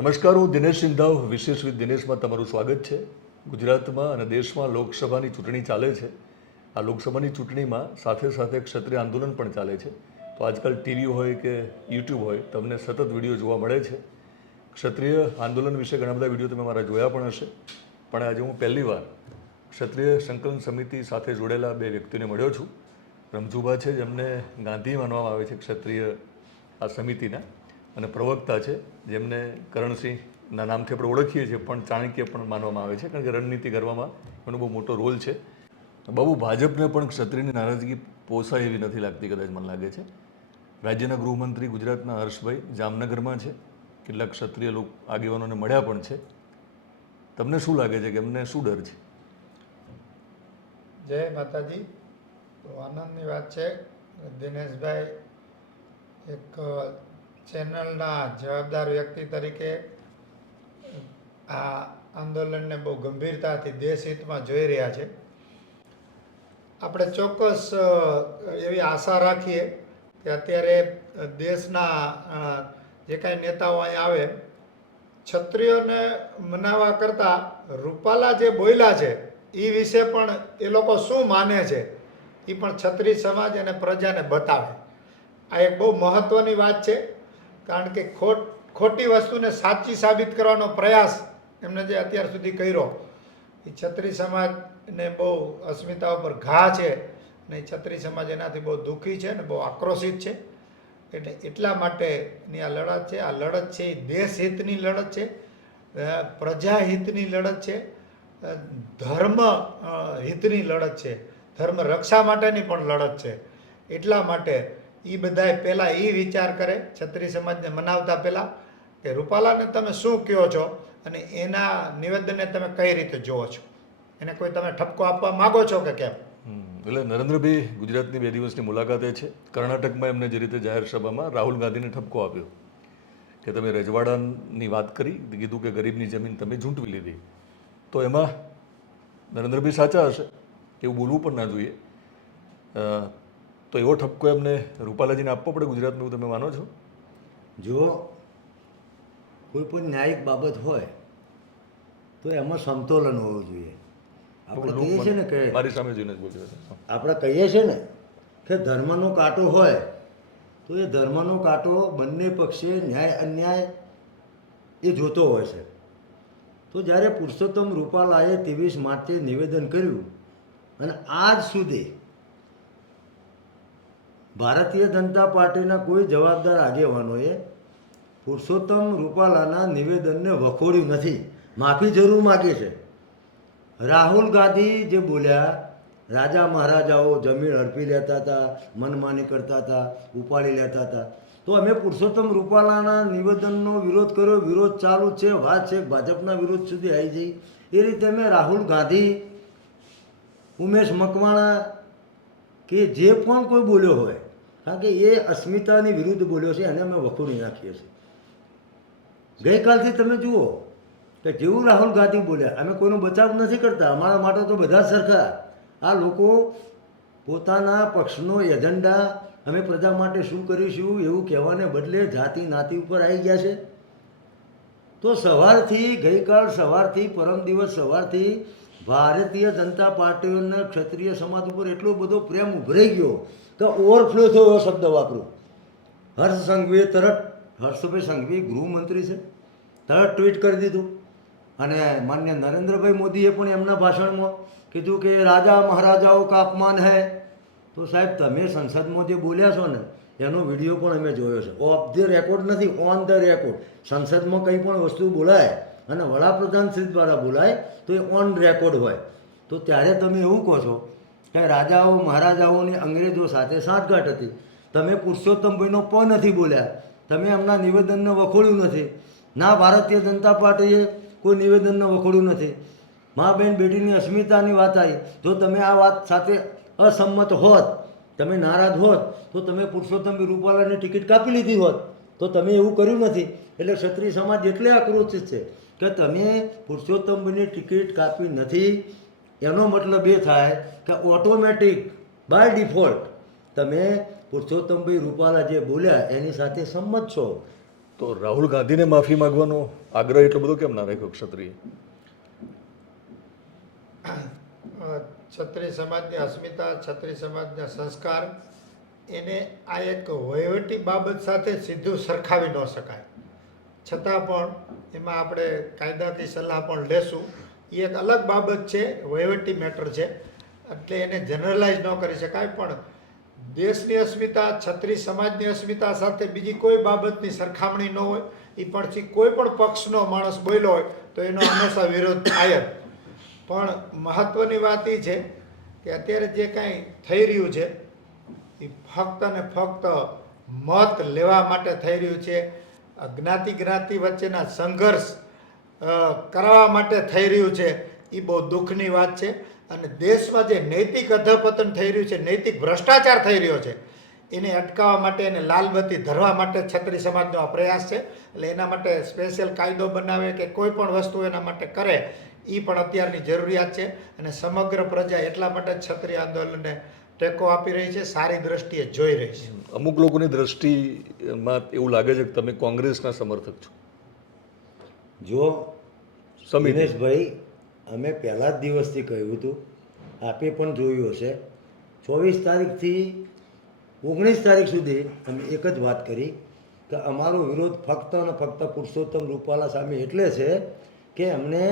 નમસ્કાર, હું દિનેશ સિંધાવ વિશેષ વિથ દિનેશમાં તમારું સ્વાગત છે. ગુજરાતમાં અને દેશમાં લોકસભાની ચૂંટણી ચાલે છે. આ લોકસભાની ચૂંટણીમાં સાથે સાથે ક્ષત્રિય આંદોલન પણ ચાલે છે. તો આજકાલ ટીવી હોય કે યુટ્યુબ હોય તમને સતત વિડીયો જોવા મળે છે. ક્ષત્રિય આંદોલન વિશે ઘણા બધા વિડીયો તમે મારા જોયા પણ હશે. પણ આજે હું પહેલીવાર ક્ષત્રિય સંકલન સમિતિ સાથે જોડેલા બે વ્યક્તિને મળ્યો છું. રમજુભા છે, જેમને ગાંધી માનવામાં આવે છે ક્ષત્રિય આ સમિતિના, અને પ્રવક્તા છે જેમને કરણસિંહના નામથી આપણે ઓળખીએ છીએ, પણ ચાણક્ય પણ માનવામાં આવે છે, કારણ કે રણનીતિ કરવામાં એનો બહુ મોટો રોલ છે. બાબુ, ભાજપને પણ ક્ષત્રિયની નારાજગી પોસાય એવી નથી લાગતી, કદાચ મને લાગે છે. રાજ્યના ગૃહમંત્રી ગુજરાતના હર્ષભાઈ જામનગરમાં છે, કેટલાક ક્ષત્રિય લોકો આગેવાનોને મળ્યા પણ છે. તમને શું લાગે છે કે એમને શું ડર છે? જય માતાજી. તો આનંદની વાત છે, દિનેશભાઈ એક ચેનલના જવાબદાર વ્યક્તિ તરીકે આ આંદોલનને બહુ ગંભીરતાથી દેશહિતમાં જોઈ રહ્યા છે. આપણે ચોક્કસ એવી આશા રાખીએ કે અત્યારે દેશના જે કાંઈ નેતાઓ અહીં આવે, ક્ષત્રિયોને મનાવવા કરતાં રૂપાલા જે બોલ્યા છે એ વિશે પણ એ લોકો શું માને છે એ પણ ક્ષત્રિય સમાજ અને પ્રજાને બતાવે. આ એક બહુ મહત્ત્વની વાત છે, કારણ કે ખોટી વસ્તુને સાચી સાબિત કરવાનો પ્રયાસ એમને જે અત્યાર સુધી કર્યો એ ક્ષત્રિય સમાજને બહુ અસ્મિતા ઉપર ઘા છે, અને એ ક્ષત્રિય સમાજ એનાથી બહુ દુઃખી છે અને બહુ આક્રોશિત છે. એટલે એટલા માટેની આ લડત છે. આ લડત છે એ દેશહિતની લડત છે, પ્રજાહિતની લડત છે, ધર્મ હિતની લડત છે, ધર્મ રક્ષા માટેની પણ લડત છે. એટલા માટે એ બધાએ પહેલાં એ વિચાર કરે, ક્ષત્રિય સમાજને મનાવતા પહેલાં, કે રૂપાલાને તમે શું કહો છો અને એના નિવેદનને તમે કઈ રીતે જુઓ છો, એને કોઈ તમે ઠપકો આપવા માગો છો કે કેમ? એટલે નરેન્દ્રભાઈ ગુજરાતની 2 દિવસની મુલાકાતે છે. કર્ણાટકમાં એમને જે રીતે જાહેર સભામાં રાહુલ ગાંધીને ઠપકો આપ્યો કે તમે રજવાડાની વાત કરી, કીધું કે ગરીબની જમીન તમે ઝૂંટવી લીધી, તો એમાં નરેન્દ્રભાઈ સાચા હશે, એવું બોલવું પણ ના જોઈએ. તો એવો ઠપકો એમને રૂપાલાજીને આપવો પડે ગુજરાતનું, એવું તમે માનો છો? જો કોઈ પણ ન્યાયિક બાબત હોય તો એમાં સમતોલન હોવું જોઈએ. આપણે કહીએ છીએ ને કે મારી સામે જોઈને જ બોલ્યો છે. આપણે કહીએ છીએ ને કે ધર્મનો કાંટો હોય તો એ ધર્મનો કાંટો બંને પક્ષે ન્યાય અન્યાય એ જોતો હોય છે. તો જ્યારે પુરુષોત્તમ રૂપાલાએ 23 માર્ચે નિવેદન કર્યું અને આજ સુધી ભારતીય જનતા પાર્ટીના કોઈ જવાબદાર આગેવાનોએ પુરુષોત્તમ રૂપાલાના નિવેદનને વખોડ્યું નથી, માફી જરૂર માગી છે. રાહુલ ગાંધી જે બોલ્યા, રાજા મહારાજાઓ જમીન હડપી લેતા હતા, મનમાની કરતા હતા, ઉપાડી લેતા હતા, તો અમે પુરુષોત્તમ રૂપાલાના નિવેદનનો વિરોધ કર્યો. વિરોધ ચાલુ છે, વાત છે ભાજપના વિરોધ સુધી આવી જઈ. એ રીતે અમે રાહુલ ગાંધી, ઉમેશ મકવાણા કે જે પણ કોઈ બોલ્યો હોય, કારણ કે એ અસ્મિતાની વિરુદ્ધ બોલ્યો છે, એને અમે વખોડી નાખીએ છીએ. ગઈકાલથી તમે જુઓ કે જેવું રાહુલ ગાંધી બોલ્યા, અમે કોઈનો બચાવ નથી કરતા, અમારા માટે તો બધા સરખા. આ લોકો પોતાના પક્ષનો એજન્ડા, અમે પ્રજા માટે શું કરીશું એવું કહેવાને બદલે જાતિ નાતિ ઉપર આવી ગયા છે. તો સવારથી, ગઈકાલ સવારથી, પરમ દિવસ સવારથી ભારતીય જનતા પાર્ટીના ક્ષત્રિય સમાજ ઉપર એટલો બધો પ્રેમ ઉભરાઈ ગયો કે ઓવરફ્લો થયો એવો શબ્દ વાપરો. હર્ષ સંઘવીએ તરત, હર્ષભાઈ સંઘવી ગૃહમંત્રી છે, તરત ટ્વીટ કરી દીધું. અને માન્ય નરેન્દ્રભાઈ મોદીએ પણ એમના ભાષણમાં કીધું કે રાજા મહારાજાઓ કા અપમાન હૈ. તો સાહેબ, તમે સંસદમાં જે બોલ્યા છો ને એનો વિડીયો પણ અમે જોયો છે. ઓફ ધ રેકોર્ડ નથી, ઓન ધ રેકોર્ડ. સંસદમાં કંઈ પણ વસ્તુ બોલાય અને વડાપ્રધાન શ્રી દ્વારા બોલાય તો એ ઓન રેકોર્ડ હોય. તો ત્યારે તમે એવું કહો છો કે રાજાઓ મહારાજાઓની અંગ્રેજો સાથે સાંઠગાંઠ હતી. તમે પુરુષોત્તમભાઈનો પ નથી બોલ્યા, તમે એમના નિવેદનને વખોડ્યું નથી. ના, ભારતીય જનતા પાર્ટીએ કોઈ નિવેદનને વખોડ્યું નથી. મા બહેન બેટીની અસ્મિતાની વાત આવી, જો તમે આ વાત સાથે અસંમત હોત, તમે નારાજ હોત, તો તમે પુરુષોત્તમભાઈ રૂપાલાની ટિકિટ કાપી લીધી હોત. તો તમે એવું કર્યું નથી. એટલે ક્ષત્રિય સમાજ એટલે આક્રોશિત છે કે તમે પુરુષોત્તમભાઈની ટિકિટ કાપી નથી. એનો મતલબ એ થાય કે ઓટોમેટિક બાય ડિફોલ્ટ તમે પુરુષોત્તમભાઈ રૂપાલા જે બોલ્યા એની સાથે સંમત છો. તો રાહુલ ગાંધીને માફી માંગવાનો આગ્રહ એટલો બધો કેમ ના રાખ્યો ક્ષત્રિય? ક્ષત્રિય સમાજની અસ્મિતા, ક્ષત્રિય સમાજના સંસ્કાર, એને આ એક વહીવટી બાબત સાથે સીધું સરખાવી ન શકાય. છતાં પણ એમાં આપણે કાયદાથી સલાહ પણ લેશું. એ એક અલગ બાબત છે, વહીવટી મેટર છે, એટલે એને જનરલાઇઝ ન કરી શકાય. પણ દેશની અસ્મિતા, ક્ષત્રિય સમાજની અસ્મિતા સાથે બીજી કોઈ બાબતની સરખામણી ન હોય. એ પછી કોઈ પણ પક્ષનો માણસ બોલ્યો હોય તો એનો હંમેશા વિરોધ થાય જ. પણ મહત્ત્વની વાત એ છે કે અત્યારે જે કાંઈ થઈ રહ્યું છે એ ફક્ત ને ફક્ત મત લેવા માટે થઈ રહ્યું છે. જ્ઞાતિ જ્ઞાતિ વચ્ચેના સંઘર્ષ કરવા માટે થઈ રહ્યું છે. એ બહુ દુઃખની વાત છે. અને દેશમાં જે નૈતિક અધપતન થઈ રહ્યું છે, નૈતિક ભ્રષ્ટાચાર થઈ રહ્યો છે, એને અટકાવવા માટે, એને લાલબત્તી ધરવા માટે ક્ષત્રિય સમાજનો આ પ્રયાસ છે. એટલે એના માટે સ્પેશિયલ કાયદો બનાવે કે કોઈ પણ વસ્તુ એના માટે કરે, એ પણ અત્યારની જરૂરિયાત છે. અને સમગ્ર પ્રજા એટલા માટે ક્ષત્રિય આંદોલનને ટેકો આપી રહી છે, સારી દ્રષ્ટિએ જોઈ રહી છે. અમુક લોકોની દ્રષ્ટિમાં એવું લાગે છે કે તમે કોંગ્રેસના સમર્થક છો. જો સમિતિ. દિનેશભાઈ, અમે પહેલા જ દિવસથી કહ્યું હતું, આપે પણ જોયું હશે, 24 તારીખથી 19 તારીખ સુધી અમે એક જ વાત કરી કે અમારો વિરોધ ફક્ત અને ફક્ત પુરુષોત્તમ રૂપાલા સામે એટલે છે કે અમને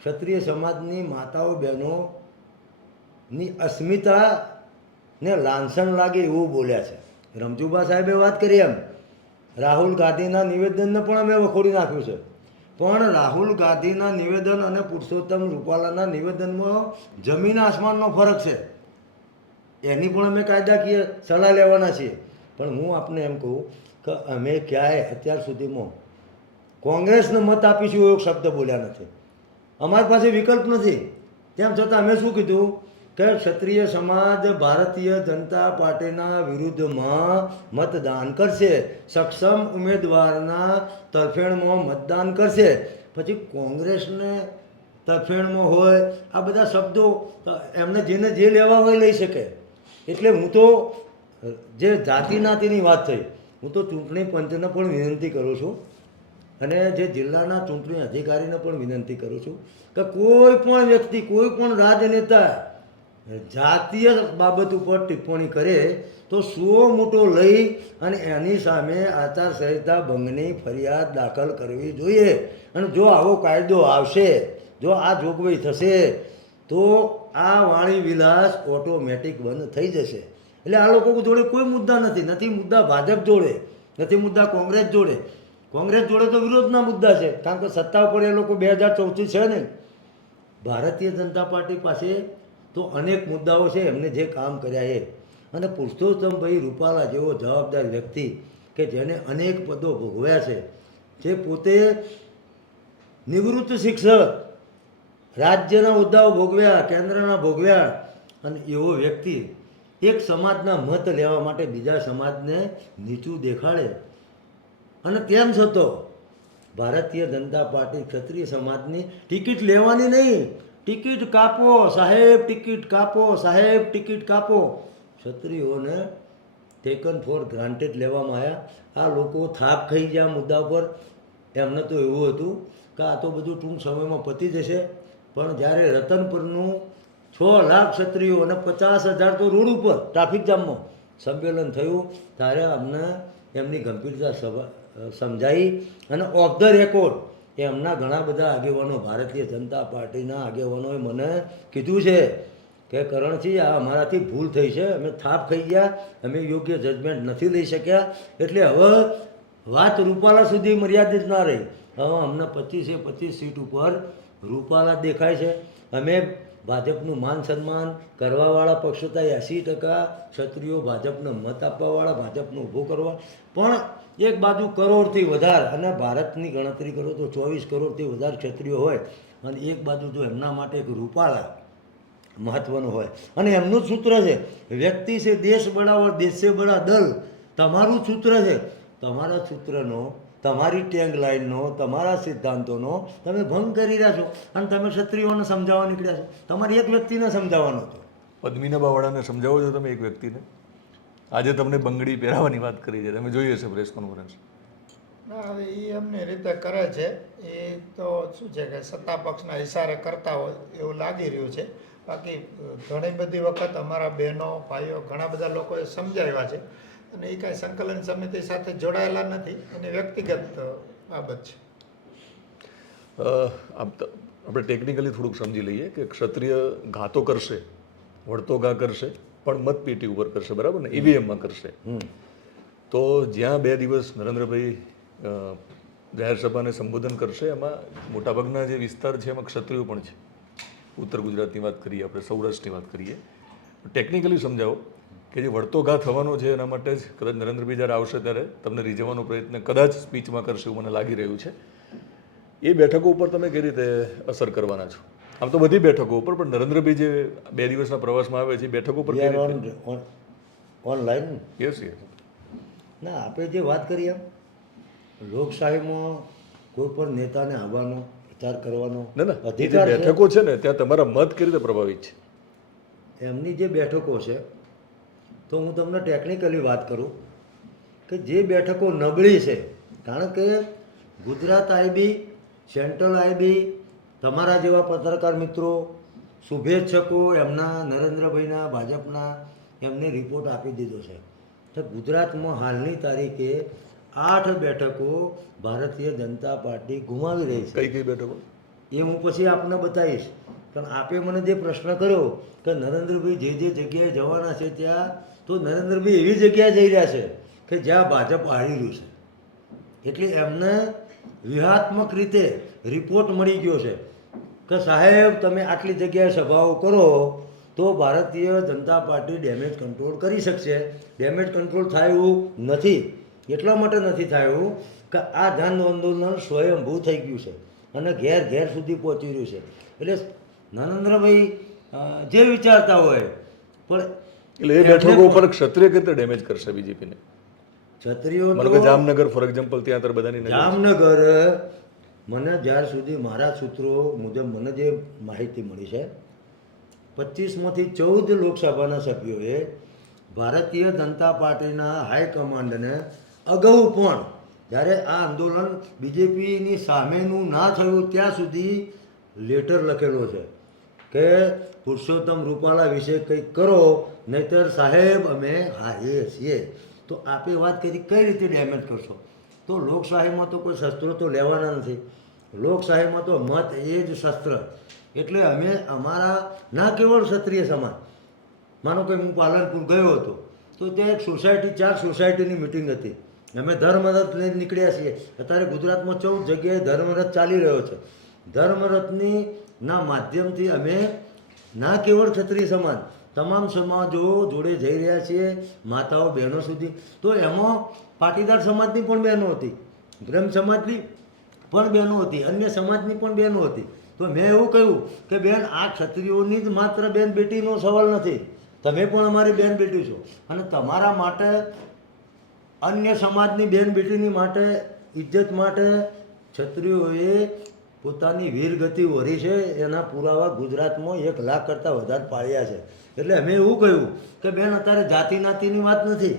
ક્ષત્રિય સમાજની માતાઓ બહેનોની અસ્મિતાને લાંછન લાગે એવું બોલ્યા છે. રમજુબા સાહેબે વાત કરી એમ રાહુલ ગાંધીના નિવેદનને પણ અમે વખોડી નાખ્યું છે. પણ રાહુલ ગાંધીના નિવેદન અને પુરુષોત્તમ રૂપાલાના નિવેદનમાં જમીન આસમાનનો ફરક છે. એની પણ અમે કાયદાકીય સલાહ લેવાના છીએ. પણ હું આપને એમ કહું કે અમે ક્યાંય અત્યાર સુધીમાં કોંગ્રેસને મત આપીશું એવો શબ્દ બોલ્યા નથી. અમારી પાસે વિકલ્પ નથી. તેમ છતાં અમે શું કીધું કે ક્ષત્રિય સમાજ ભારતીય જનતા પાર્ટીના વિરુદ્ધમાં મતદાન કરશે, સક્ષમ ઉમેદવારના તરફેણમાં મતદાન કરશે. પછી કોંગ્રેસને તરફેણમાં હોય આ બધા શબ્દો એમને જેને જે લેવા હોય લઈ શકે. એટલે હું તો જે જાતિ નાતિની વાત થઈ, હું તો ચૂંટણી પંચને પણ વિનંતી કરું છું અને જે જિલ્લાના ચૂંટણી અધિકારીને પણ વિનંતી કરું છું કે કોઈ પણ વ્યક્તિ, કોઈ પણ રાજનેતા જાતીય બાબત ઉપર ટિપ્પણી કરે તો સો મોટો લઈ અને એની સામે આચારસંહિતા ભંગની ફરિયાદ દાખલ કરવી જોઈએ. અને જો આવો કાયદો આવશે, જો આ જોગવાઈ થશે તો આ વાણી વિલાસ ઓટોમેટિક બંધ થઈ જશે. એટલે આ લોકો જોડે કોઈ મુદ્દા નથી. નથી મુદ્દા ભાજપ જોડે, નથી મુદ્દા કોંગ્રેસ જોડે. કોંગ્રેસ જોડે તો વિરોધના મુદ્દા છે, કારણ કે સત્તા ઉપર એ લોકો 2014 છે નહીં. ભારતીય જનતા પાર્ટી પાસે તો અનેક મુદ્દાઓ છે, એમને જે કામ કર્યા એ. અને પુરુષોત્તમભાઈ રૂપાલા જેવો જવાબદાર વ્યક્તિ કે જેને અનેક પદો ભોગવ્યા છે, જે પોતે નિવૃત્ત શિક્ષક, રાજ્યના હોદ્દાઓ ભોગવ્યા, કેન્દ્રના ભોગવ્યા, અને એવો વ્યક્તિ એક સમાજના મત લેવા માટે બીજા સમાજને નીચું દેખાડે. અને તેમ છતાં ભારતીય જનતા પાર્ટી ક્ષત્રિય સમાજની ટિકિટ લેવાની નહીં, ટિકિટ કાપો સાહેબ, ટિકિટ કાપો સાહેબ, ટિકિટ કાપો. ક્ષત્રિયોને ટેકન ફોર ગ્રાન્ટેડ લેવામાં આવ્યા. આ લોકો થાપ ખાઈ ગયા મુદ્દા પર. એમને તો એવું હતું કે આ તો બધું ટૂંક સમયમાં પતી જશે. પણ જ્યારે રતનપુરનું 6 લાખ ક્ષત્રિયો અને 50,000 તો રોડ ઉપર ટ્રાફિક જામમાં સંમેલન થયું ત્યારે અમને એમની ગંભીરતા સમજાઈ. અને ઓફ ધ રેકોર્ડ એમના ઘણા બધા આગેવાનો, ભારતીય જનતા પાર્ટીના આગેવાનોએ મને કીધું છે કે કરણજી, આ અમારાથી ભૂલ થઈ છે, અમે થાપ ખાઈ ગયા, અમે યોગ્ય જજમેન્ટ નથી લઈ શક્યા. એટલે હવે વાત રૂપાલા સુધી મર્યાદિત ના રહી. હવે અમને 25 સીટ ઉપર રૂપાલા દેખાય છે. અમે ભાજપનું માન સન્માન કરવાવાળા પક્ષ હતા, 80% ક્ષત્રિયો ભાજપને મત આપવાવાળા, ભાજપને ઊભો કરવા. પણ એક બાજુ કરોડથી વધારે, અને ભારતની ગણતરી કરો તો 24 કરોડથી વધારે ક્ષત્રિયો હોય, અને એક બાજુ જો એમના માટે એક રૂપાલા મહત્વનું હોય, અને એમનું જ સૂત્ર છે વ્યક્તિ છે દેશ બળાવો, દેશ સે બડા દલ. તમારું સૂત્ર છે. તમારા સૂત્રનો, તમારી ટેગ લાઈનનો, તમારા સિદ્ધાંતોનો તમે ભંગ કરી રહ્યા છો. અને તમે ક્ષત્રિયોને સમજાવવા નીકળ્યા છો. તમારે એક વ્યક્તિને સમજાવવાનો હતો. પદ્મિના બાવાડાને સમજાવો છો તમે એક વ્યક્તિને? આજે તમને બંગડી પહેરાવવાની વાત કરી છે, તમે જોઈએ છે પ્રેસ કોન્ફરન્સ. ના હવે એ એમની રીતે કરે છે. એ તો શું છે કે સત્તા પક્ષના ઇશારે કરતા હોય એવું લાગી રહ્યું છે. બાકી ઘણી બધી વખત અમારા બહેનો ભાઈઓ ઘણા બધા લોકોએ સમજાવ્યા છે અને એ કાંઈ સંકલન સમિતિ સાથે જોડાયેલા નથી, એની વ્યક્તિગત બાબત છે. આપણે ટેકનિકલી થોડુંક સમજી લઈએ કે ક્ષત્રિય ઘા તો કરશે, વળતો ઘા કરશે, પણ મતપેટી ઉપર કરશે, બરાબર ને, ઈવીએમમાં કરશે. તો જ્યાં 2 દિવસ નરેન્દ્રભાઈ જાહેર સભાને સંબોધન કરશે, એમાં મોટાભાગના જે વિસ્તાર છે એમાં ક્ષત્રિયો પણ છે. ઉત્તર ગુજરાતની વાત કરીએ, આપણે સૌરાષ્ટ્રની વાત કરીએ, ટેકનિકલી સમજાવો કે જે વળતો ઘા થવાનો છે એના માટે જ કદાચ નરેન્દ્રભાઈ જ્યારે આવશે ત્યારે તમને રીઝવવાનો પ્રયત્ન કદાચ સ્પીચમાં કરશે એવું મને લાગી રહ્યું છે. એ બેઠકો ઉપર તમે કઈ રીતે અસર કરવાના છો? આમ તો બધી બેઠકો ઉપર, પણ નરેન્દ્રભાઈ જે 2 દિવસના પ્રવાસમાં આવે છે એ બેઠકો ઉપર કઈ રીતે? Online yes yes. ના, આપણે જે વાત કરીએ એમ લોકશાહીમાં કોઈ પણ નેતાને આવવાનો વિચાર કરવાનો ના ના, એ જે અધિકાર છે. બેઠકો છે ને ત્યાં તમારા મત કઈ રીતે પ્રભાવિત છે? એમની જે બેઠકો છે, તો હું તમને ટેકનિકલી વાત કરું કે જે બેઠકો નબળી છે, કારણ કે ગુજરાત આઈબી, સેન્ટ્રલ આઈબી, તમારા જેવા પત્રકાર મિત્રો, શુભેચ્છકો એમના નરેન્દ્રભાઈના ભાજપના એમને રિપોર્ટ આપી દીધો છે તો ગુજરાતમાં હાલની તારીખે 8 બેઠકો ભારતીય જનતા પાર્ટી ગુમાવી રહી છે. કઈ કઈ બેઠકો? એ હું પછી આપને બતાવીશ. પણ આપે મને જે પ્રશ્ન કર્યો કે નરેન્દ્રભાઈ જે જગ્યાએ જવાના છે ત્યાં, તો નરેન્દ્રભાઈ એવી જગ્યાએ જઈ રહ્યા છે કે જ્યાં ભાજપ હારી રહ્યું છે. એટલે એમને વ્યૂહાત્મક રીતે રિપોર્ટ મળી ગયો છે કે સાહેબ તમે આટલી જગ્યાએ સભાઓ કરો તો Bharatiya Janata party damage control કરી શકશે. ડેમેજ કંટ્રોલ થાય એવું નથી. એટલા માટે નથી થાય એવું કે આ જન આંદોલન સ્વયંભૂ થઈ ગયું છે અને ઘેર ઘેર સુધી પહોંચી રહ્યું છે. એટલે નરેન્દ્રભાઈ જે વિચારતા હોય પણ એટલે એ બેઠકો ઉપર ક્ષત્રિય કઈ રીતે ડેમેજ કરશે બીજેપીને? ક્ષત્રિયો માનો કે જામનગર ફોર એક્ઝામ્પલ, ત્યાં અત્યારે બધાની નજર છે. જામનગર મને જ્યાર સુધી મારા સૂત્રો મુજબ મને જે માહિતી મળી છે, 25માંથી 14 લોકસભાના સભ્યોએ ભારતીય જનતા પાર્ટીના હાઈકમાન્ડને અગાઉ પણ જ્યારે આ આંદોલન બીજેપીની સામેનું ના થયું ત્યાં સુધી લેટર લખેલો છે કે પુરુષોત્તમ રૂપાલા વિશે કંઈક કરો, નહીતર સાહેબ અમે હારીએ છીએ. તો આપે વાત કરી કઈ રીતે ડેમેજ કરશો? તો લોકશાહીમાં તો કોઈ શસ્ત્રો તો લેવાના નથી. લોકશાહીમાં તો મત એ જ શસ્ત્ર. એટલે અમે અમારા ના કેવળ ક્ષત્રિય સમાજ, માનો કે હું પાલનપુર ગયો હતો તો ત્યાં એક સોસાયટી, 4 સોસાયટીની મિટિંગ હતી. અમે ધર્મરથ લઈને નીકળ્યા છીએ. અત્યારે ગુજરાતમાં 14 જગ્યાએ ધર્મરથ ચાલી રહ્યો છે. ધર્મરથની ના માધ્યમથી અમે ના કેવળ ક્ષત્રિય સમાજ, તમામ સમાજો જોડે જઈ રહ્યા છીએ, માતાઓ બહેનો સુધી. તો એમાં પાટીદાર સમાજની પણ બહેનો હતી, બ્રહ્મ સમાજની પણ બહેનો હતી, અન્ય સમાજની પણ બહેનો હતી. તો મેં એવું કહ્યું કે બેન, આ ક્ષત્રિયોની જ માત્ર બેન બેટીનો સવાલ નથી, તમે પણ અમારી બેન બેટી છો અને તમારા માટે અન્ય સમાજની બેન બેટીની માટે ઇજ્જત માટે ક્ષત્રિયોએ પોતાની વીરગતિ વરી છે. એના પુરાવા ગુજરાતમાં 1 લાખ કરતાં વધારે પાડ્યા છે. એટલે અમે એવું કહ્યું કે બેન, અત્યારે જાતિ નાતિની વાત નથી,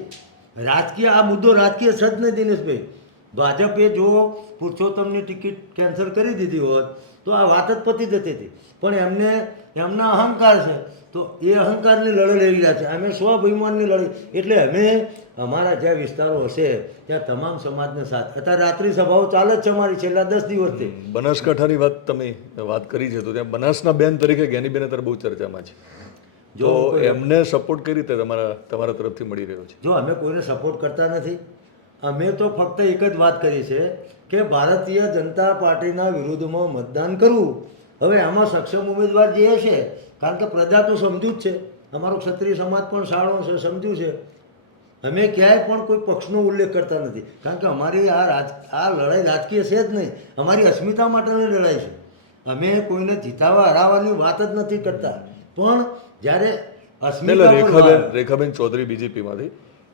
રાજકીય આ મુદ્દો રાજકીય છે જ નહીં દિનેશભાઈ. ભાજપે જો પુરુષોત્તમની ટિકિટ કેન્સલ કરી દીધી હોત તો આ વાત જ પતી જતી હતી. પણ એમના અહંકાર છે તો એ અહંકારની લડાઈ લઈ રહ્યા છે. અમે સ્વાભિમાનની લડાઈ. એટલે અમે અમારા જ્યાં વિસ્તારો હશે ત્યાં તમામ સમાજને સાથ. અત્યારે રાત્રિ સભાઓ ચાલે જ છે અમારી છેલ્લા 10 દિવસથી. બનાસકાંઠાની તમે વાત કરી છે, તો ત્યાં બનાસના બેન તરીકે જ્ઞાનીબેન અત્યારે બહુ ચર્ચામાં છે. જો એમને સપોર્ટ કઈ રીતે તમારા તરફથી મળી રહ્યો છે? જો અમે કોઈને સપોર્ટ કરતા નથી. અમે તો ફક્ત એક જ વાત કરી છે કે ભારતીય જનતા પાર્ટીના વિરુદ્ધમાં મતદાન કરવું. હવે આમાં સક્ષમ ઉમેદવાર જે હશે, કારણ કે પ્રજા તો સમજુ જ છે, અમારો ક્ષત્રિય સમાજ પણ સારો છે, સમજુ છે. અમે ક્યાંય પણ કોઈ પક્ષનો ઉલ્લેખ કરતા નથી, કારણ કે અમારી આ લડાઈ રાજકીય છે જ નહીં, અમારી અસ્મિતા માટેની લડાઈ છે. અમે કોઈને જીતાવા હરાવવાની વાત જ નથી કરતા. પણ જ્યારે રેખાબેન ચૌધરી બીજેપીમાંથી,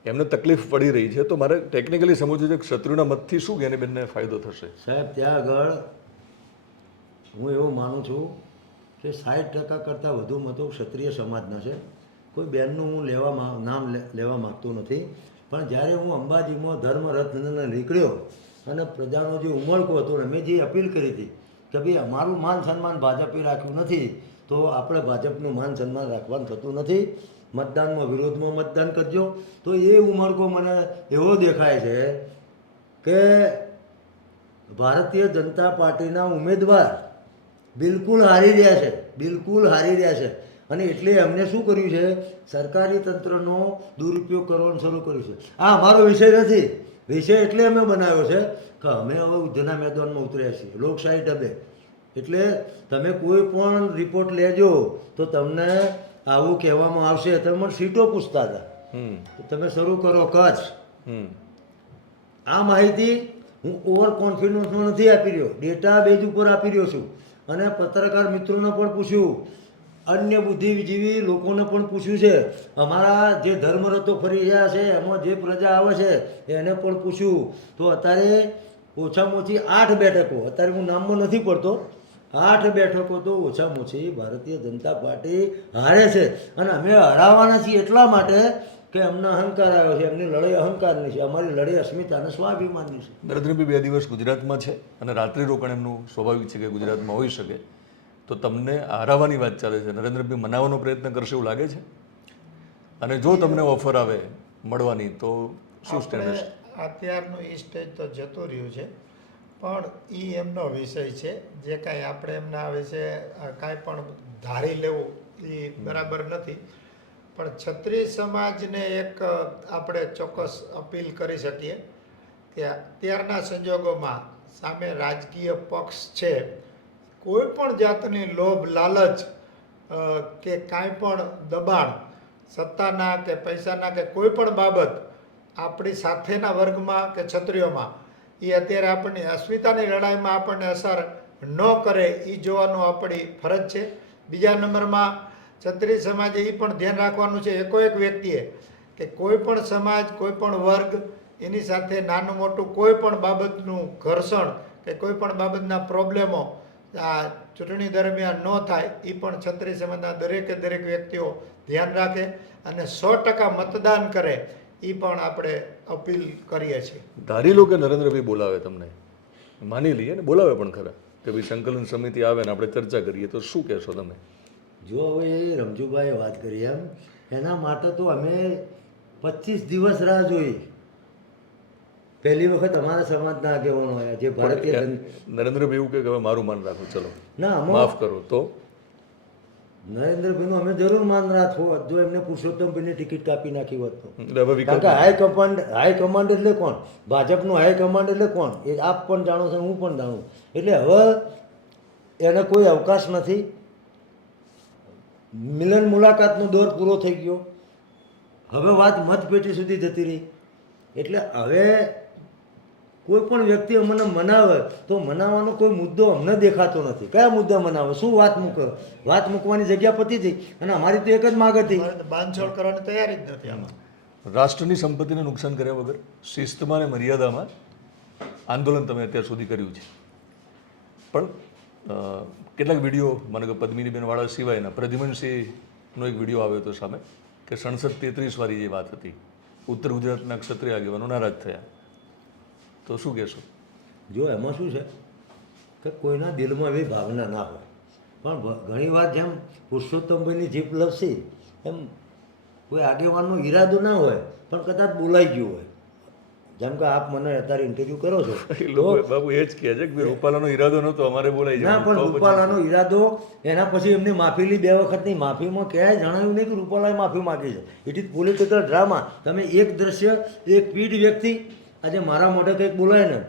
એમને તકલીફ પડી રહી છે, તો મારે ટેકનિકલી સમજવું છે કે ક્ષત્રિયોના મતથી શું જ્ઞાનીબેનને ફાયદો થશે? સાહેબ, ત્યાં આગળ હું એવું માનું છું કે 60% કરતાં વધુ મતો ક્ષત્રિય સમાજના છે. કોઈ બેનનું હું નામ લેવા માગતો નથી. પણ જ્યારે હું અંબાજીમાં ધર્મરથને નીકળ્યો અને પ્રજાનો જે ઉમળકો હતો ને મેં જે અપીલ કરી હતી કે ભાઈ અમારું માન સન્માન ભાજપે રાખ્યું નથી તો આપણે ભાજપનું માન સન્માન રાખવાનું થતું નથી, મતદાનમાં વિરોધમાં મતદાન કરજો. તો એ ઉમળકો મને એવો દેખાય છે કે ભારતીય જનતા પાર્ટીના ઉમેદવાર બિલકુલ હારી રહ્યા છે અને એટલે એમને શું કર્યું છે, સરકારી તંત્રનો દુરુપયોગ કરવાનું શરૂ કર્યું છે. આ અમારો વિષય નથી, વિષય એટલે અમે બનાવ્યો છે કે અમે હવે યુદ્ધના મેદાનમાં ઉતર્યા છીએ લોકશાહી ઢબે. એટલે તમે કોઈ પણ રિપોર્ટ લેજો તો તમને આવું કહેવામાં આવશે. તમે મને સીટો પૂછતા હતા, તો તમે શરૂ કરો કચ્છ. આ માહિતી હું ઓવર કોન્ફિડન્સમાં નથી આપી રહ્યો, ડેટા બેઝ ઉપર આપી રહ્યો છું. અને પત્રકાર મિત્રોને પણ પૂછ્યું, અન્ય બુદ્ધિજીવી લોકોને પણ પૂછ્યું છે, અમારા જે ધર્મરથો ફરી રહ્યા છે એમાં જે પ્રજા આવે છે એને પણ પૂછ્યું. તો અત્યારે ઓછામાં ઓછી 8 બેઠકો, અત્યારે હું નામમાં નથી પડતો, 8 બેઠકો તો ઓછામાં ઓછી ભારતીય જનતા પાર્ટી હારે છે. અને અમે હરાવવાના છીએ એટલા માટે કે અમને અહંકાર આવ્યો છે. એમની લડાઈ અહંકારની છે, અમારી લડાઈ અસ્મિતા અને સ્વાભિમાનની છે. નરેન્દ્રભાઈ 2 દિવસ ગુજરાતમાં છે અને રાત્રિ રોકાણ એમનું સ્વાભાવિક છે કે ગુજરાતમાં હોઈ શકે, તો તમને હરાવવાની વાત ચાલે છે, નરેન્દ્રભાઈ મનાવવાનો પ્રયત્ન કરશે એવું લાગે છે? અને જો તમને ઓફર આવે મળવાની તો શું સ્ટેન્ડ હશે? અત્યારનું એ સ્ટેજ તો જતું રહ્યું છે, પણ એ એમનો વિષય છે. જે કાંઈ આપણે એમના વિશે કાંઈ પણ ધારી લેવું એ બરાબર નથી. પણ ક્ષત્રિય સમાજને એક આપણે ચોક્કસ અપીલ કરી શકીએ કે અત્યારના સંજોગોમાં સામે રાજકીય પક્ષ છે, કોઈ પણ જાતની લોભ લાલચ કે કાંઈ પણ દબાણ સત્તાના કે પૈસાના કે કોઈ પણ બાબત આપણી સાથેના વર્ગમાં કે ક્ષત્રિયોમાં એ અત્યારે આપણને અસ્મિતાની લડાઈમાં આપણને અસર ન કરે એ જોવાનું આપણી ફરજ છે. બીજા નંબરમાં ક્ષત્રિય સમાજે એ પણ ધ્યાન રાખવાનું છે એકોએક વ્યક્તિએ કે કોઈ પણ સમાજ, કોઈ પણ વર્ગ એની સાથે નાનું મોટું કોઈ પણ બાબતનું ઘર્ષણ કે કોઈ પણ બાબતના પ્રોબ્લેમો આ ચૂંટણી દરમિયાન ન થાય એ પણ ક્ષત્રિય સમાજના દરેકે દરેક વ્યક્તિઓ ધ્યાન રાખે અને 100% મતદાન કરે એ પણ આપણે અપીલ કરીએ છીએ. ધારી લો કે નરેન્દ્રભાઈ બોલાવે તમને, માની લઈએ ને બોલાવે પણ ખરા કે ભાઈ સંકલન સમિતિ આવે ને આપણે ચર્ચા કરીએ, તો શું કહેશો તમે? જો હવે રમજુભાઈએ વાત કરી એમ, એના માટે તો અમે 25 દિવસ રાહ જોઈ. પહેલી વખત અમારા સમાજના આગેવાનો આવ્યા જે ભારતીય નરેન્દ્રભાઈ એવું કે હવે મારું માન રાખો, ચલો ના માફ કરો, તો નરેન્દ્રભાઈનું અમે જરૂર માન રાખો જો એમને પુરુષોત્તમભાઈની ટિકિટ કાપી નાખી હોત તો. એટલે હવે કારણ વિકલ્પ કે હાઈકમાન્ડ એટલે કોણ? ભાજપનું હાઈકમાન્ડ એટલે કોણ? એ આપ પણ જાણો છો, હું પણ જાણું. એટલે હવે એને કોઈ અવકાશ નથી. મિલન મુલાકાતનો દોર પૂરો થઈ ગયો, હવે વાત મતપેટી સુધી જતી રહી. એટલે હવે કોઈ પણ વ્યક્તિ અમને મનાવે તો મનાવવાનો કોઈ મુદ્દો અમને દેખાતો નથી. કયા મુદ્દા મનાવે? શું વાત મૂકે? વાત મૂકવાની જગ્યા પતી હતી અને અમારી તો એક જ માગ હતી, બાંધછોડ કરવાની તૈયારી જ નથી આમાં. રાષ્ટ્રની સંપત્તિને નુકસાન કર્યા વગર શિસ્તમાં અને મર્યાદામાં આંદોલન તમે અત્યાર સુધી કર્યું છે. પણ કેટલાક વિડીયો મને કે પદ્મિનીબેન વાળા સિવાયના પ્રદ્યુમનસિંહનો એક વિડીયો આવ્યો હતો સામે કે 67-33 વાળી જે વાત હતી, ઉત્તર ગુજરાતના ક્ષત્રિય આગેવાનો નારાજ થયા, તો શું કહેશો? જો એમાં શું છે કે કોઈના દિલમાં એવી ભાવના ના હોય, પણ ઘણી વાર જેમ પુરુષોત્તમભાઈની જીભ લપસી એમ કોઈ આગેવાનનો ઈરાદો ના હોય પણ કદાચ બોલાઈ ગયું હોય. જેમ કે આપ મને અત્યારે ઇન્ટરવ્યૂ કરો છો, બાબુ એ જ કહે છે કે રૂપાલાનો ઈરાદો નહોતો, અમારે બોલાઈ ના, જાય. પણ રૂપાલાનો ઈરાદો, એના પછી એમની માફી લી 2 વખતની માફીમાં ક્યાંય જણાવ્યું નહીં કે રૂપાલાએ માફી માગી છે. It is political drama. તમે એક દ્રશ્ય, એક પીઢ વ્યક્તિ આજે મારા મોઢે કંઈક બોલાય ને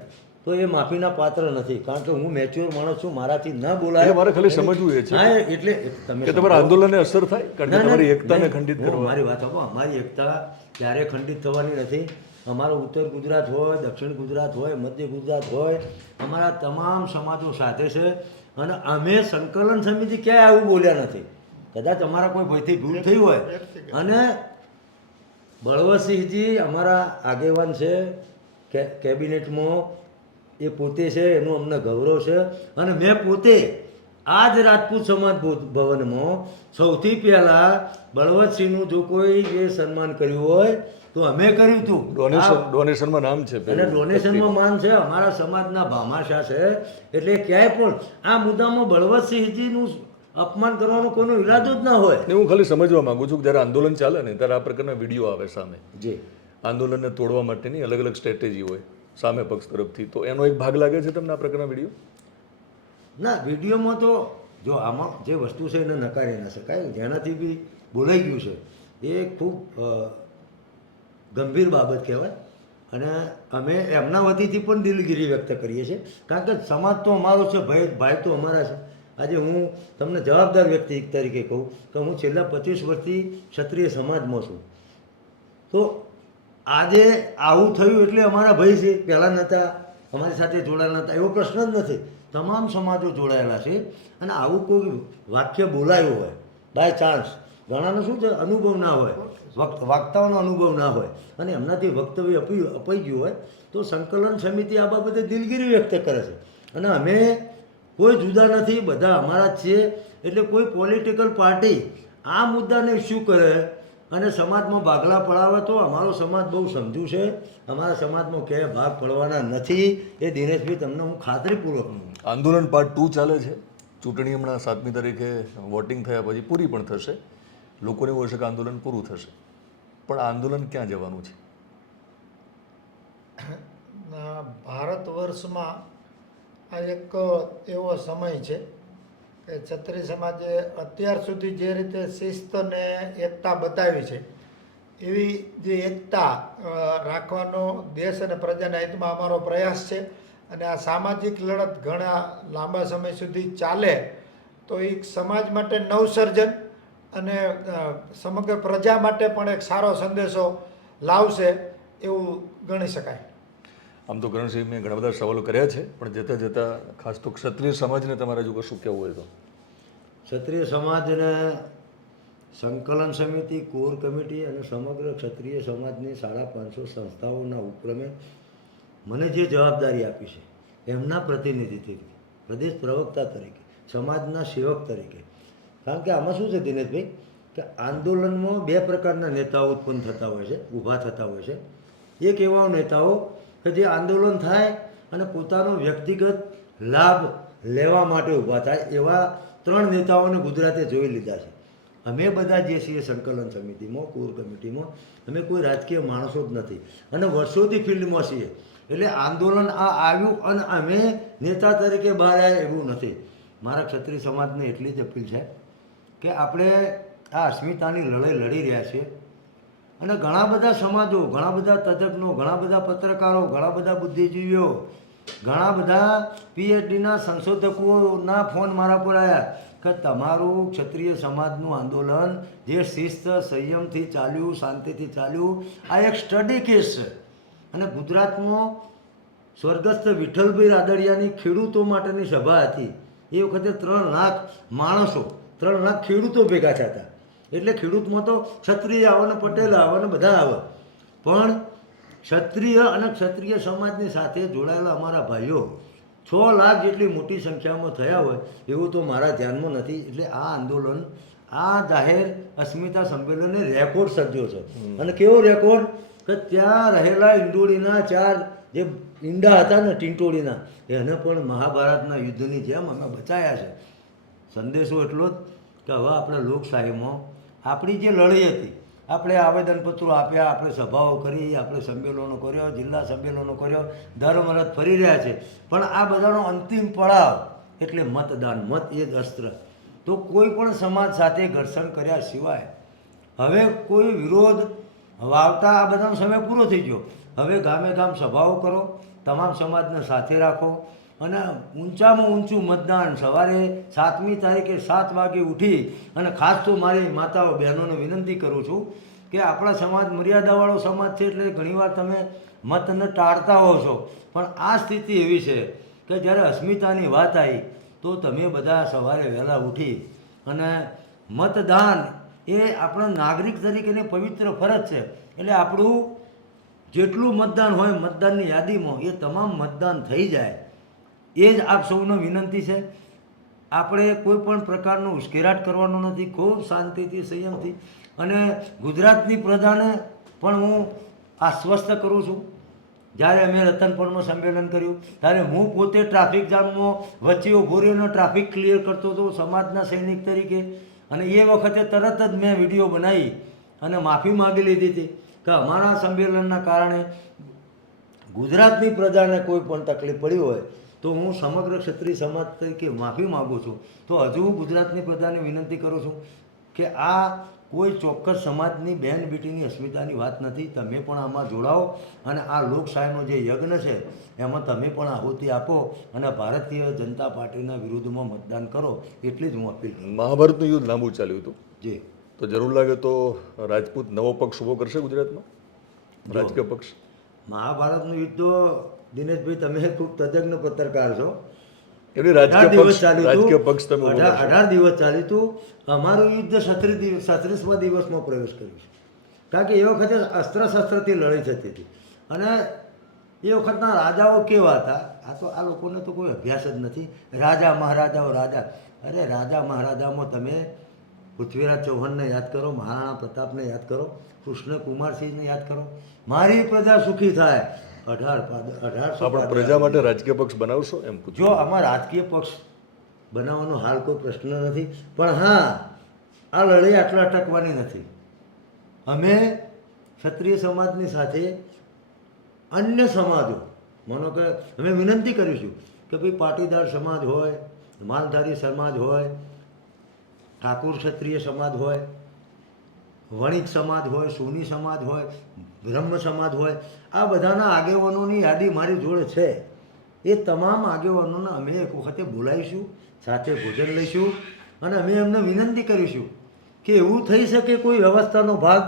તો એ માફીના પાત્ર નથી, કારણ કે હું મેચ્યોર માણસ છું, મારાથી ન બોલાય. એટલે મારે ખાલી સમજવું એ છે હા, એટલે તમે કે તમારા આંદોલનને અસર થાય, કારણ કે તમારી એકતાને ખંડિત હું કરવા. મારી વાત આપો, અમારી એકતા ક્યારે ખંડિત થવાની નથી. અમારો ઉત્તર ગુજરાત હોય, દક્ષિણ ગુજરાત હોય, મધ્ય ગુજરાત હોય, અમારા તમામ સમાજો સાથે છે અને અમે સંકલન સમિતિ ક્યાંય આવું બોલ્યા નથી. કદાચ અમારા કોઈ ભયથી ભૂલ થઈ હોય. અને બળવંતસિંહજી અમારા આગેવાન છે કેબિનેટમાં, એ પોતે છે, એનું અમને ગૌરવ છે. અને મેં પોતે આ જ રાજપૂત સમાજ ભવનમાં સૌથી પહેલાં બળવંતસિંહનું જો કોઈ એ સન્માન કર્યું હોય તો અમે કર્યું હતું. ડોનેશનમાં નામ છે અને ડોનેશનમાં માન છે, અમારા સમાજના ભામાશા છે. એટલે ક્યાંય પણ આ મુદ્દામાં બળવંતસિંહજીનું અપમાન કરવાનો કોઈનો ઈરાદો જ ના હોય. ને હું ખાલી સમજવા માંગુ છું કે જ્યારે આંદોલન ચાલે ને ત્યારે આ પ્રકારના વિડીયો આવે સામે, જી આંદોલનને તોડવા માટેની અલગ અલગ સ્ટ્રેટેજી હોય સામે પક્ષ તરફથી, તો એનો એક ભાગ લાગે છે તમને આ પ્રકારના વિડીયો? ના, વિડીયોમાં તો જો આમાં જે વસ્તુ છે એને નકારી ના શકાય. જેનાથી બી બોલાઈ ગયું છે એ ખૂબ ગંભીર બાબત કહેવાય. અને અમે એમના વતીથી પણ દિલગીરી વ્યક્ત કરીએ છીએ, કારણ કે સમાજ તો અમારો છે, ભાઈ તો અમારા છે. આજે હું તમને જવાબદાર વ્યક્તિ તરીકે કહું કે હું છેલ્લા 25 વર્ષથી ક્ષત્રિય સમાજમાં છું. તો આજે આવું થયું એટલે અમારા ભાઈ છે, પહેલાં નહોતા અમારી સાથે જોડાયેલા નહોતા એવો પ્રશ્ન જ નથી. તમામ સમાજો જોડાયેલા છે. અને આવું કોઈ વાક્ય બોલાયું હોય બાય ચાન્સ, ઘણાનો શું છે અનુભવ ના હોય, વક્તાઓનો અનુભવ ના હોય અને એમનાથી વક્તવ્ય અપાઈ ગયું હોય તો સંકલન સમિતિ આ બાબતે દિલગીરી વ્યક્ત કરે છે. અને અમે કોઈ જુદા નથી, બધા અમારા જ છીએ. એટલે કોઈ પોલિટિકલ પાર્ટી આ મુદ્દાને ઇસ્યુ કરે અને સમાજમાં ભાગલા પડાવે તો અમારો સમાજ બહુ સમજુ છે. અમારા સમાજમાં ક્યાંય ભાગ પડવાના નથી. એ દિનેશભાઈ તમને હું ખાતરીપૂર્વક કહું. આંદોલન પાર્ટ 2 ચાલે છે. ચૂંટણી હમણાં 7મી તારીખે વોટિંગ થયા પછી પૂરી પણ થશે. લોકોને એવું હશે કે આંદોલન પૂરું થશે, પણ આ આંદોલન ક્યાં જવાનું છે? ભારત વર્ષમાં આ એક એવો સમય છે કે ક્ષત્રિય સમાજે અત્યાર સુધી જે રીતે શિસ્ત ને એકતા બતાવી છે એવી જે એકતા રાખવાનો દેશ અને પ્રજાના હિતમાં અમારો પ્રયાસ છે. અને આ સામાજિક લડત ઘણા લાંબા સમય સુધી ચાલે તો એ સમાજ માટે નવસર્જન અને સમગ્ર પ્રજા માટે પણ એક સારો સંદેશો લાવશે એવું ગણી શકાય. આમ તો કરણસિંહ મેં ઘણા બધા સવાલો કર્યા છે, પણ જતાં જતાં ખાસ તો ક્ષત્રિય સમાજને તમારે જો કશું કહેવું હોય તો? ક્ષત્રિય સમાજને સંકલન સમિતિ, કોર કમિટી અને સમગ્ર ક્ષત્રિય સમાજની 550 સંસ્થાઓના ઉપક્રમે મને જે જવાબદારી આપી છે એમના પ્રતિનિધિ તરીકે, પ્રદેશ પ્રવક્તા તરીકે, સમાજના સેવક તરીકે. કારણ કે આમાં શું છે દિનેશભાઈ કે આંદોલનમાં 2 પ્રકારના નેતાઓ ઉત્પન્ન થતા હોય છે, ઊભા થતા હોય છે. એક એવા નેતાઓ કે જે આંદોલન થાય અને પોતાનો વ્યક્તિગત લાભ લેવા માટે ઊભા થાય, એવા 3 નેતાઓને ગુજરાતે જોઈ લીધા છે. અમે બધા જે છીએ સંકલન સમિતિમાં, કોર કમિટીમાં, અમે કોઈ રાજકીય માણસો જ નથી અને વર્ષોથી ફિલ્ડમાં છીએ. એટલે આંદોલન આ આવ્યું અને અમે નેતા તરીકે બહાર આવ્યા એવું નથી. મારા ક્ષત્રિય સમાજને એટલી જ અપીલ છે કે આપણે આ અસ્મિતાની લડાઈ લડી રહ્યા છીએ અને ઘણા બધા સમાજો, ઘણા બધા તજજ્ઞો, ઘણા બધા પત્રકારો, ઘણા બધા બુદ્ધિજીવીઓ, ઘણા બધા પીએચડીના સંશોધકોના ફોન મારા પર આવ્યા કે તમારું ક્ષત્રિય સમાજનું આંદોલન જે શિસ્ત સંયમથી ચાલ્યું, શાંતિથી ચાલ્યું, આ એક સ્ટડી કેસ છે. અને ગુજરાતમાં સ્વર્ગસ્થ વિઠ્ઠલભાઈ રાદડિયાની ખેડૂતો માટેની સભા હતી. એ વખતે 3 લાખ માણસો, 3 લાખ ખેડૂતો ભેગા થયા હતા. એટલે ખેડૂતમાં તો ક્ષત્રિય આવે ને પટેલ આવે ને બધા આવે, પણ ક્ષત્રિય અને ક્ષત્રિય સમાજની સાથે જોડાયેલા અમારા ભાઈઓ 6 લાખ જેટલી મોટી સંખ્યામાં થયા હોય એવું તો મારા ધ્યાનમાં નથી. એટલે આ આંદોલન, આ જાહેર અસ્મિતા સંમેલને રેકોર્ડ સર્જ્યો છે. અને કેવો રેકોર્ડ કે ત્યાં રહેલા ઇન્ડોળીના 4 જે ઈંડા હતા ને ટીંટોળીના, એને પણ મહાભારતના યુદ્ધની જેમ અમે બચાવ્યા છે. સંદેશો એટલો જ કે હવે આપણે લોકશાહીમાં આપણી જે લડાઈ હતી, આપણે આવેદનપત્રો આપ્યા, આપણે સભાઓ કરી, આપણે સંમેલનો કર્યો, જિલ્લા સંમેલનો કર્યો, ધર્મરથ ફરી રહ્યા છે, પણ આ બધાનો અંતિમ પડાવ એટલે મતદાન. મત એ જ અસ્ત્ર. તો કોઈ પણ સમાજ સાથે ઘર્ષણ કર્યા સિવાય હવે કોઈ વિરોધ વાવતા આ બધાનો સમય પૂરો થઈ ગયો. હવે ગામે ગામ સભાઓ કરો, તમામ સમાજને સાથે રાખો અને ઊંચામાં ઊંચું મતદાન સવારે 7મી તારીખે 7 વાગે ઉઠી. અને ખાસ તો મારી માતાઓ બહેનોને વિનંતી કરું છું કે આપણા સમાજ મર્યાદાવાળો સમાજ છે એટલે ઘણીવાર તમે મતને ટાળતા હોવ છો, પણ આ સ્થિતિ એવી છે કે જ્યારે અસ્મિતાની વાત આવી તો તમે બધા સવારે વહેલા ઉઠી અને મતદાન એ આપણા નાગરિક તરીકેની પવિત્ર ફરજ છે. એટલે આપણું જેટલું મતદાન હોય મતદાનની યાદીમાં એ તમામ મતદાન થઈ જાય, એ જ આપ સૌને વિનંતી છે. આપણે કોઈ પણ પ્રકારનો ઉશ્કેરાટ કરવાનો નથી. ખૂબ શાંતિથી સંયમથી અને ગુજરાતની પ્રજાને પણ હું આશ્વસ્ત કરું છું. જ્યારે અમે રતનપુરમાં સંમેલન કર્યું ત્યારે હું પોતે ટ્રાફિક જામમાં વચ્ચે ઊભો રહીને ટ્રાફિક ક્લિયર કરતો હતો સમાજના સૈનિક તરીકે. અને એ વખતે તરત જ મેં વિડીયો બનાવી અને માફી માગી લીધી હતી કે અમારા સંમેલનના કારણે ગુજરાતની પ્રજાને કોઈ પણ તકલીફ પડી હોય તો હું સમગ્ર ક્ષત્રિય સમાજ તરીકે માફી માગું છું. તો હજુ હું ગુજરાતની પ્રજાને વિનંતી કરું છું કે આ કોઈ ચોક્કસ સમાજની બહેન બેટીની અસ્મિતાની વાત નથી. તમે પણ આમાં જોડાઓ અને આ લોકશાહીનો જે યજ્ઞ છે એમાં તમે પણ આહુતિ આપો અને ભારતીય જનતા પાર્ટીના વિરુદ્ધમાં મતદાન કરો એટલી જ હું અપીલ કરું. મહાભારતનું યુદ્ધ લાંબુ ચાલ્યું હતું, જી, તો જરૂર લાગે તો રાજપૂત નવો પક્ષ ઊભો કરશે ગુજરાતમાં, રાજકીય પક્ષ? મહાભારતનું યુદ્ધ તો દિનેશભાઈ તમે ખૂબ તજજ્ઞ પત્રકાર છો. એમની 18 દિવસ રાજકીય પક્ષ તમે ઊભો કરશો? 18 દિવસ ચાલ્યું હતું. અમારું યુદ્ધ 36મા દિવસમાં પ્રવેશ કર્યો છે. કારણ કે એ વખતે અસ્ત્ર શસ્ત્રથી લડાઈ થતી હતી અને એ વખતના રાજાઓ કેવા હતા, આ તો આ લોકોને તો કોઈ અભ્યાસ જ નથી. રાજા મહારાજાઓ રાજા, અરે રાજા મહારાજામાં તમે પૃથ્વીરાજ ચૌહાણને યાદ કરો, મહારાણા પ્રતાપને યાદ કરો, કૃષ્ણકુમારસિંહને યાદ કરો. મારી પ્રજા સુખી થાય 1800 આપણે પ્રજા માટે રાજકીય પક્ષ બનાવશો એમ પૂછો? જો આમાં રાજકીય પક્ષ બનાવવાનો હાલ કોઈ પ્રશ્ન નથી, પણ હા આ લડાઈ આટલા અટકવાની નથી. અમે ક્ષત્રિય સમાજની સાથે અન્ય સમાજો, માનો કે અમે વિનંતી કરીશું કે ભાઈ પાટીદાર સમાજ હોય, માલધારી સમાજ હોય, ઠાકોર ક્ષત્રિય સમાજ હોય, વણિક સમાજ હોય, સોની સમાજ હોય, બ્રહ્મ સમાજ હોય, આ બધાના આગેવાનોની યાદી મારી જોડે છે. એ તમામ આગેવાનોને અમે એક વખતે બોલાવીશું, સાથે ભોજન લઈશું અને અમે એમને વિનંતી કરીશું કે એવું થઈ શકે કોઈ વ્યવસ્થાનો ભાગ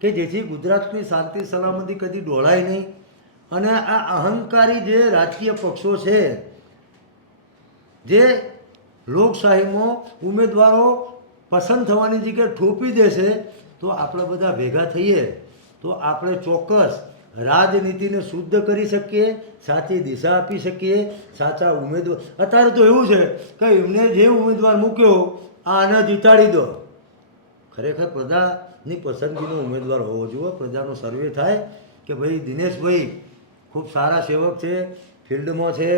કે જેથી ગુજરાતની શાંતિ સલામતી કદી ડોળાય નહીં. અને આ અહંકારી જે રાજકીય પક્ષો છે જે લોકશાહીમાં ઉમેદવારો પસંદ થવાની જગ્યાએ થોપી દેશે, તો આપણે બધા ભેગા થઈએ તો આપણે ચોક્કસ રાજનીતિને શુદ્ધ કરી શકીએ, સાચી દિશા આપી શકીએ, સાચા ઉમેદવાર. અત્યારે તો એવું છે કે એમને જે ઉમેદવાર મૂક્યો આને જીતાડી દો. ખરેખર પ્રજાની પસંદગીનો ઉમેદવાર હોવો જોઈએ. પ્રજાનો સર્વે થાય કે ભાઈ દિનેશભાઈ ખૂબ સારા સેવક છે, ફિલ્ડમાં છે,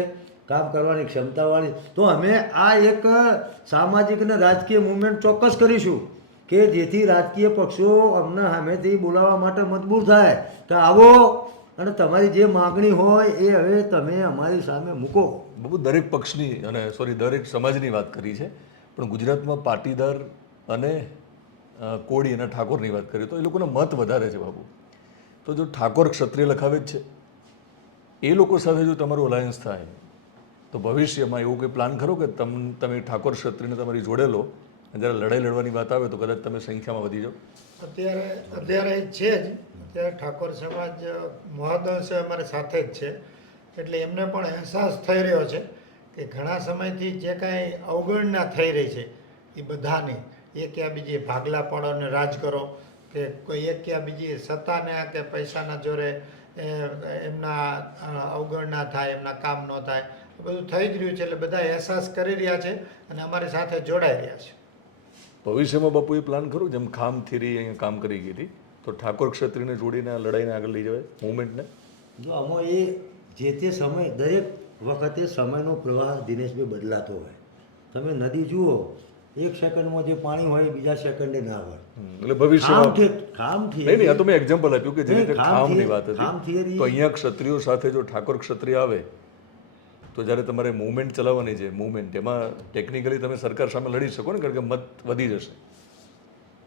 કામ કરવાની ક્ષમતાવાળી. તો અમે આ એક સામાજિક અને રાજકીય મુવમેન્ટ ચોક્કસ કરીશું કે જેથી રાજકીય પક્ષો અમને સામેથી બોલાવવા માટે મજબૂર થાય કે આવો અને તમારી જે માગણી હોય એ હવે તમે અમારી સામે મૂકો. બાબુ, દરેક પક્ષની અને દરેક સમાજની વાત કરી છે, પણ ગુજરાતમાં પાટીદાર અને કોળી અને ઠાકોરની વાત કરીએ તો એ લોકોના મત વધારે છે બાબુ. તો જો ઠાકોર ક્ષત્રિય લખાવે જ છે, એ લોકો સાથે જો તમારું અલાયન્સ થાય તો ભવિષ્યમાં એવું કંઈ પ્લાન ખરો કે તમે ઠાકોર ક્ષત્રિયને તમારી જોડે લો અને જ્યારે લડાઈ લડવાની વાત આવે તો કદાચ તમે સંખ્યામાં વધી જાઓ? અત્યારે છે જ. અત્યારે ઠાકોર સમાજ મહદઅંશે અમારી સાથે જ છે, એટલે એમને પણ અહેસાસ થઈ રહ્યો છે કે ઘણા સમયથી જે કાંઈ અવગણના થઈ રહી છે એ બધાની, એક યા બીજી ભાગલા પડો અને રાજ કરો કે કોઈ એક યા બીજી સત્તાને કે પૈસાના જોરે એમના અવગણના થાય, એમના કામ ન થાય, બધું થઈ જ રહ્યું છે. એટલે બધા અહેસાસ કરી રહ્યા છે અને અમારી સાથે જોડાઈ રહ્યા છે. ભવિષ્યમાં બાપુ એ પ્લાન ખરો, જેમ ખામ થીરી અહીંયા કામ કરી ગઈ હતી, તો ઠાકોર ક્ષત્રિયને જોડીને આ લડાઈને આગળ લઈ જવાય મુવમેન્ટને? જો આમાં એ જે તે સમય, દરેક વખતે સમયનો પ્રવાહ દિનેશભાઈ બદલાતો હોય. તમે નદી જુઓ, એક સેકન્ડમાં જે પાણી હોય બીજા સેકન્ડે ના હોય. એટલે ભવિષ્યમાં નહીં, આ તો મેં એક્ઝામ્પલ આપ્યું કે જે રીતે ખામની વાત હતી, તો અહીંયા ક્ષત્રિયો સાથે જો ઠાકોર ક્ષત્રિય આવે તો જ્યારે તમારે મૂવમેન્ટ ચલાવવાની છે, મૂવમેન્ટ એમાં ટેકનિકલી તમે સરકાર સામે લડી શકો ને, કારણ કે મત વધી જશે.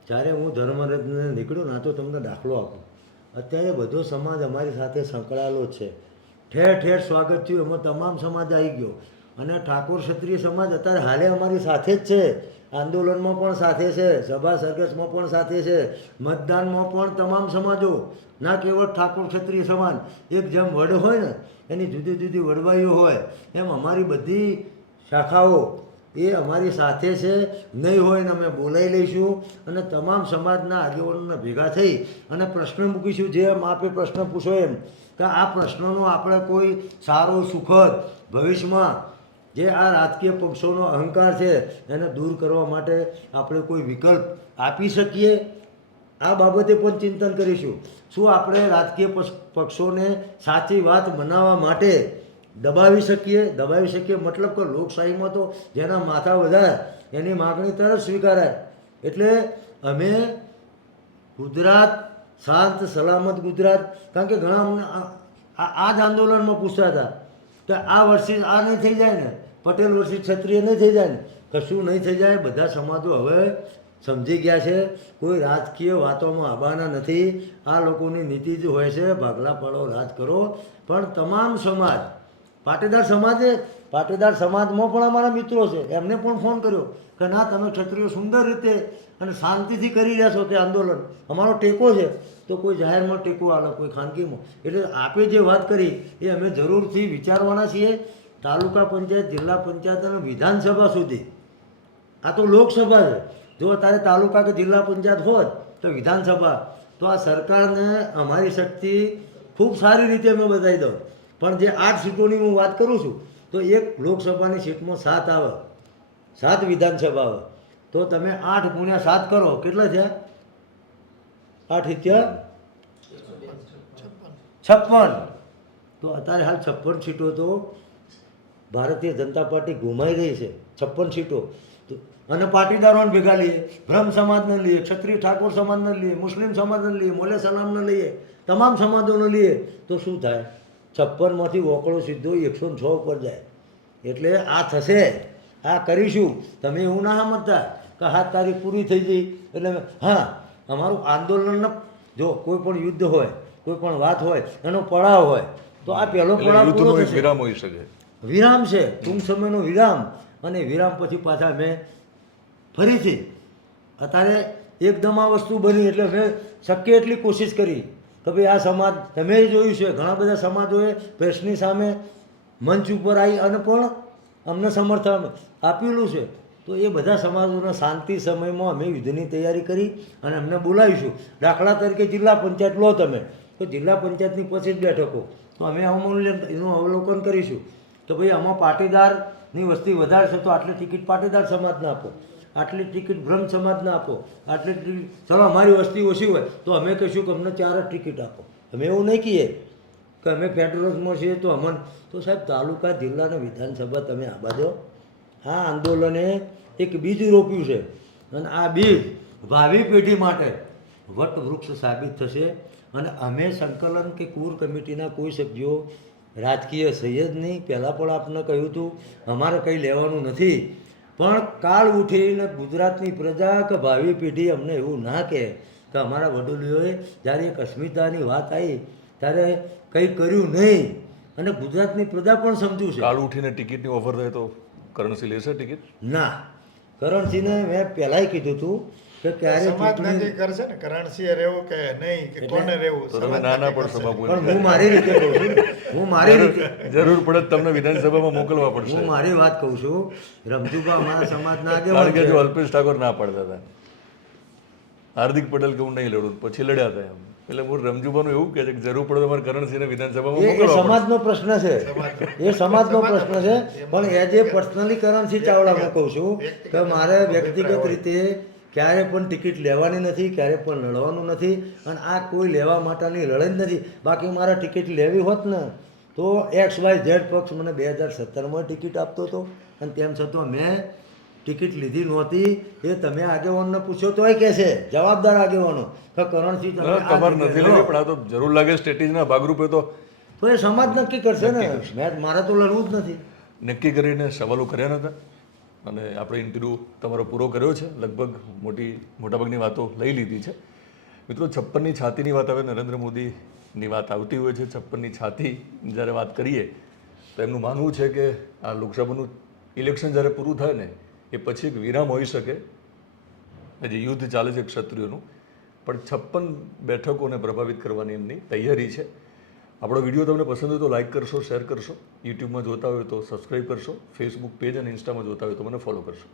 જ્યારે હું ધર્મરત્ન નીકળ્યો ને, તો તમને દાખલો આપું. અત્યારે બધો સમાજ અમારી સાથે સંકળાયેલો જ છે. ઠેર ઠેર સ્વાગત થયું, એમાં તમામ સમાજ આવી ગયો અને ઠાકોર ક્ષત્રિય સમાજ અત્યારે હાલે અમારી સાથે જ છે. આંદોલનમાં પણ સાથે છે, સભા સરઘસમાં પણ સાથે છે, મતદાનમાં પણ તમામ સમાજો, ના કેવળ ઠાકોર ક્ષત્રિય સમાજ. એક જેમ વડ હોય ને એની જુદી જુદી વડવાઈઓ હોય, એમ અમારી બધી શાખાઓ એ અમારી સાથે છે. નહીં હોય ને અમે બોલાવી લઈશું અને તમામ સમાજના આગેવાનોને ભેગા થઈ અને પ્રશ્ન મૂકીશું. જેમ આપે પ્રશ્ન પૂછો એમ કે આ પ્રશ્નનો આપણે કોઈ સારો સુખદ ભવિષ્યમાં જે આ રાજકીય પક્ષોનો અહંકાર છે એને દૂર કરવા માટે આપણે કોઈ વિકલ્પ આપી શકીએ, આ બાબતે પણ ચિંતન કરીશું. શું આપણે રાજકીય પક્ષોને સાચી વાત બનાવવા માટે દબાવી શકીએ મતલબ કે લોકશાહીમાં તો જેના માથા વધારે એની માગણી તરત સ્વીકારાય. એટલે અમે ગુજરાત શાંત સલામત ગુજરાત, કારણ કે ઘણા અમને આ જ આંદોલનમાં પૂછતા હતા કે આ વર્ષે આ નહીં થઈ જાય ને, પટેલ વર્ષે ક્ષત્રિય નહીં થઈ જાય ને, કશું નહીં થઈ જાય. બધા સમાજો હવે સમજી ગયા છે, કોઈ રાજકીય વાતોમાં આવવાના નથી. આ લોકોની નીતિ જ હોય છે ભાગલા પાડો રાજ કરો. પણ તમામ સમાજ, પાટીદાર સમાજમાં પણ અમારા મિત્રો છે, એમને પણ ફોન કર્યો કે ના તમે ક્ષત્રિયો સુંદર રીતે અને શાંતિથી કરી રહ્યા છો તે આંદોલન, અમારો ટેકો છે. તો કોઈ જાહેરમાં ટેકો આલે, કોઈ ખાનગીમાં. એટલે આપે જે વાત કરી એ અમે જરૂરથી વિચારવાના છીએ. તાલુકા પંચાયત, જિલ્લા પંચાયત અને વિધાનસભા સુધી, આ તો લોકસભા છે. જો અત્યારે તાલુકા કે જિલ્લા પંચાયત હોત તો વિધાનસભા, તો આ સરકારને અમારી શક્તિ ખૂબ સારી રીતે અમે બતાવી દઉં. પણ જે 8 સીટોની હું વાત કરું છું, તો એક લોકસભાની સીટમાં 7 આવે, 7 વિધાનસભા આવે. તો તમે 8 × 7 કરો, કેટલા થયા? 8 × 56. તો અત્યારે હાલ 56 સીટો તો ભારતીય જનતા પાર્ટી ગુમાઈ રહી છે. 56 સીટો અને પાટીદારોને ભેગા લઈએ, બ્રહ્મ સમાજને લઈએ, ક્ષત્રિય ઠાકોર સમાજને લઈએ, મુસ્લિમ સમાજને લઈએ, મોલે સલામને લઈએ, તમામ સમાજોને લઈએ તો શું થાય? 56માંથી ઓકળો સીધો 106 ઉપર જાય. એટલે આ થશે, આ કરીશું. તમે એવું ના સમજતા કે 7 તારીખ પૂરી થઈ ગઈ એટલે હા, અમારું આંદોલન, જો કોઈ પણ યુદ્ધ હોય, કોઈ પણ વાત હોય, એનો પડાવ હોય તો આ પહેલો પડાવ પૂરો થશે. વિરામ હોઈ શકે, વિરામ છે, ટૂંક સમયનો વિરામ. અને વિરામ પછી પાછા મેં ફરીથી અત્યારે એકદમ આ વસ્તુ બની એટલે મેં શક્ય એટલી કોશિશ કરી કે ભાઈ આ સમાજ, તમે જોયું છે ઘણા બધા સમાજોએ પ્રેસની સામે મંચ ઉપર આવી અને પણ અમને સમર્થન આપેલું છે. તો એ બધા સમાજોના શાંતિ સમયમાં અમે યુદ્ધની તૈયારી કરી અને અમને બોલાવીશું. દાખલા તરીકે જિલ્લા પંચાયત લો તમે, તો જિલ્લા પંચાયતની 25 બેઠકો, તો અમે એનું અવલોકન કરીશું તો ભાઈ આમાં પાટીદારની વસ્તી વધારે છે તો આટલી ટિકિટ પાટીદાર સમાજને આપો, આટલી ટિકિટ બ્રહ્મ સમાજને આપો, આટલી ટિકિટ, ચાલો અમારી વસ્તી ઓછી હોય તો અમે કહીશું કે અમને 4 જ ટિકિટ આપો. અમે એવું નહીં કહીએ કે અમે ફેડરલિઝમમાં છીએ તો અમને, તો સાહેબ તાલુકા જિલ્લા અને વિધાનસભા તમે આબા દો. આ આંદોલને એક બીજ રોપ્યું છે અને આ બીજ ભાવિ પેઢી માટે વટવૃક્ષ સાબિત થશે. અને અમે સંકલન કે કોર કમિટીના કોઈ સભ્યો રાજકીય સહી જ નહીં. પહેલાં પણ આપને કહ્યું હતું અમારે કંઈ લેવાનું નથી, પણ કાળ ઉઠીને ગુજરાતની પ્રજા કે ભાવિ પેઢી અમને એવું ના કહે કે અમારા વડીલોએ જ્યારે એક અસ્મિતાની વાત આવી ત્યારે કંઈ કર્યું નહીં. અને ગુજરાતની પ્રજા પણ સમજુ છે. કાળ ઉઠીને ટિકિટની ઓફર થાય તો કરણસિંહ લેશે ટિકિટ? ના, કરણસિંહને મેં પહેલાંય કીધું હતું કે ક્યારે સમાજ ચૂંટણી, નક્કી કરશે ને કરણસિંહે રહેવું કે નહીં, કે કોને રહેવું. તો તમે સમાજ ના નક્કી પણ કરશે. સભા પણ બોલી, હું મારી રીતે કહું છું, હું મારી રીતે જરૂર પડે તો તમને વિધાનસભામાં મોકલવા પડશે. હું મારી વાત કહું છું. રમજુભા અમારા સમાજના કારણ આગેવાન કે છે. જો અલ્પેશ ઠાકોર ના પાડતા હતા, હાર્દિક પટેલ કે હું નહીં લડું, પછી લડ્યા હતા એમ. એટલે હું રમજુભાનું એવું કહે છે કે જરૂર પડે તો અમારે કરણસિંહને વિધાનસભામાં એ મોકલવા પડશે. સમાજનો પ્રશ્ન છે, એ સમાજનો પ્રશ્ન છે. પણ એજ એ પર્સનલી કરણસિંહ ચાવડામાં કહું છું કે મારે વ્યક્તિગત રીતે ક્યારે પણ ટિકિટ લેવાની નથી, ક્યારે પણ લડવાનું નથી. અને આ કોઈ લેવા માટેની લડાઈ જ નથી. બાકી મારે ટિકિટ લેવી હોત ને તો XYZ પક્ષ મને 2017માં ટિકિટ આપતો હતો અને તેમ છતાં મેં ટિકિટ લીધી નહોતી. એ તમે આગેવાનને પૂછો તોય કહે છે, જવાબદાર આગેવાનો, કે કરણસિંહ તમે આ તમારે ટિકિટ નથી લો. લેવી, પણ આ તો જરૂર લાગે સ્ટ્રેટેજીના ભાગરૂપે તો તો એ સમાજ નક્કી કરશે ને, મારે તો લડવું જ નથી. નક્કી કરીને સવાલો કર્યા નહોતા અને આપણે ઇન્ટરવ્યૂ તમારો પૂરો કર્યો છે. લગભગ મોટાભાગની વાતો લઈ લીધી છે. મિત્રો, 56ની છાતીની વાત આવે, નરેન્દ્ર મોદીની વાત આવતી હોય છે. 56ની છાતી જ્યારે વાત કરીએ તો એમનું માનવું છે કે આ લોકસભાનું ઇલેક્શન જ્યારે પૂરું થાય ને એ પછી એક વિરામ હોઈ શકે. જે યુદ્ધ ચાલે છે ક્ષત્રિયોનું, પણ 56 બેઠકોને પ્રભાવિત કરવાની એમની તૈયારી છે. આપણો વિડીયો તમને પસંદ હોય તો લાઇક કરશો, શેર કરશો, યુટ્યુબમાં જોતા હોય તો સબસ્ક્રાઈબ કરશો, ફેસબુક પેજ અને ઇન્સ્ટામાં જોતા હોય તો મને ફોલો કરશો.